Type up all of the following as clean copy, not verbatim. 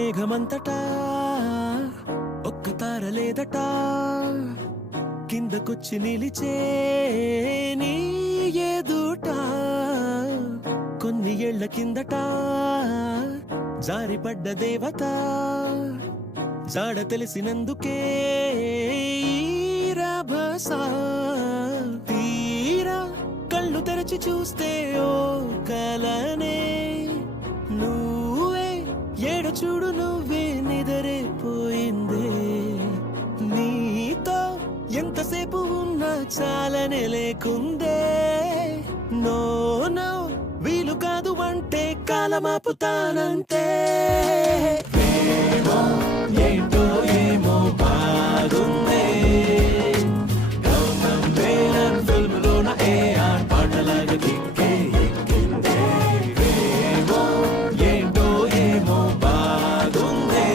మేఘమంతటా ఒక్క తార లేదట కిందకొచ్చి నిలిచే నీ ఎదుట కొన్ని ఏళ్ల కిందట జారిపడ్డ దేవత జాడ తెలిసినందుకే తీరా కళ్ళు తెరచి చూస్తే ఓ కలనే నువ్వే ఏడ చూడు నువ్వే నిదరైపోయిందే నీతో ఎంతసేపు ఉన్నా చాలనే లేకుందే నో వీలు కాదు అంటే కాలమాపుతానంతే ఏంటో ఏమో బాగుందే గౌతమ్ మేనన్ ఫిల్మ్లోన ఏఆర్ పాటలాగా కిక్కే ఎక్కిందే ఏంటో ఏమో బాగుందే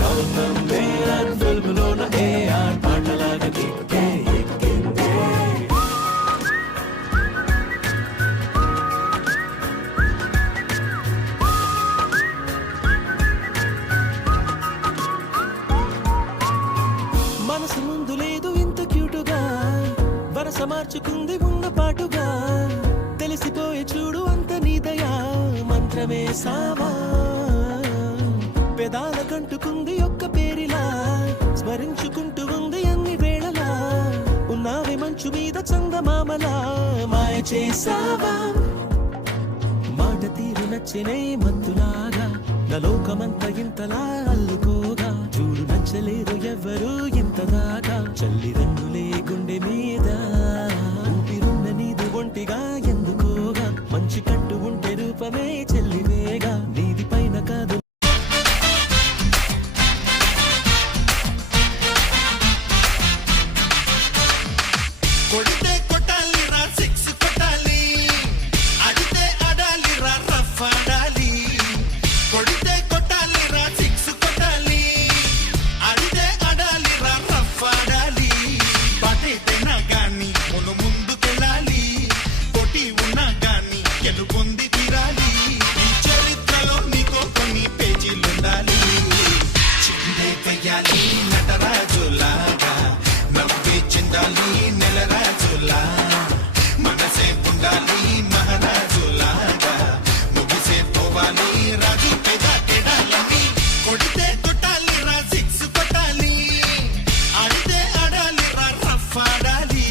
గౌతమ్ మేనన్ ఫిల్మ్లోన ఏఆర్ పాటలాగా కిక్కే ఎక్కిందే మనసు ముందు లేదు ఇంత క్యూటుగా వరస మార్చుకుంది ఉన్న పాటుగా తెలిసిపోయే చూడు అంత నీదయా మంత్రమే సావా పెదాల కంటుకుంది ఒక్క పేరిలా స్మరించుకుంటూ ఉంది అన్ని వేళలా ఉన్నావే మంచు మీద చందమామలా మాయ చేసావా మాట తీరు నచ్చినే మత్తులాగా నా లోకమంతా ఇంతలా అల్లుకోగా చూడు నచ్చలేదు ఎవ్వరూ ఇంతదాకా చల్లి రంగులే గుండె మీద ఊపిరున్న నీది ఒంటిగా ఎందుకోగా మంచి కట్టు ఉంటే రూపమే చెల్లివేగా నీది పైన కాదు కొడితే కొట్టాలి రా సిక్స్ కొట్టాలి అడితే ఆడాలి రా రఫ్ ఆడాలి కొడితే కొట్టాలి రా సిక్స్ కొట్టాలి అడితే ఆడాలి రా రఫ్ ఆడాలి పట్టేతేనా గాని మును ముందుకెళ్ళాలి కొట్టి ఉన్నా గాని గెలుపొంది తీరాలి ఈ చరిత్రలో నీకో కొన్ని పేజీలుండాలి చిందే వెయ్యాలి నటరాజులాగా నవ్వే చిందాలి నెలరాజులా మనసే ఉండాలి మహారాజులాగా ముగిసే పోవాలి రాజు పెదాలని కొడితే కొట్టాలి రా సిక్స్ కొట్టాలి ఆడితే ఆడాలి రా రఫ్ ఆడాలి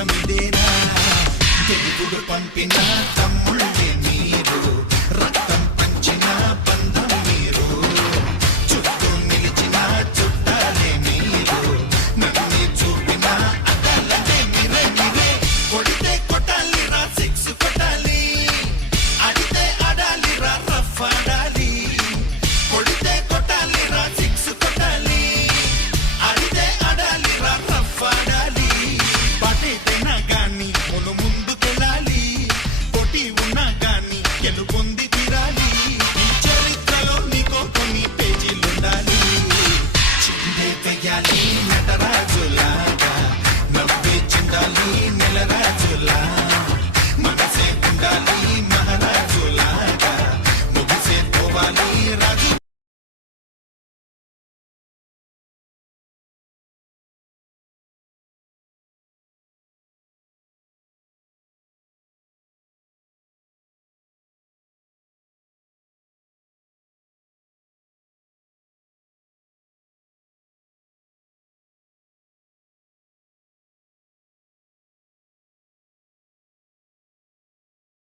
మంత్రమిదేనా తెలుగుడు పంపిన తమ్ముళ్ళే మీరు రక్తం పంచిన బంధం మీరు చుట్టూ నిలిచిన చుట్టాలే మీరు నన్ను చూపిన అడ్డాలనే మీరే మీరే కొడితే కొట్టాలిరా సిక్స్ కొట్టాలి ఆడితే ఆడాలిరా రఫ్ ఆడాలి కొడితే కొట్టాలిరా సిక్స్ కొట్టాలి ఆడితే ఆడాలిరా రఫ్ ఆడాలి పాటైతేనా గాని మును ముందుకెళ్ళాలి పోటీ ఉన్నా గాని గెలుపొంది తీరాలి ఈ చరిత్రలో నీకో కొన్ని పేజీలుండాలి చిందే వెయ్యాలి నట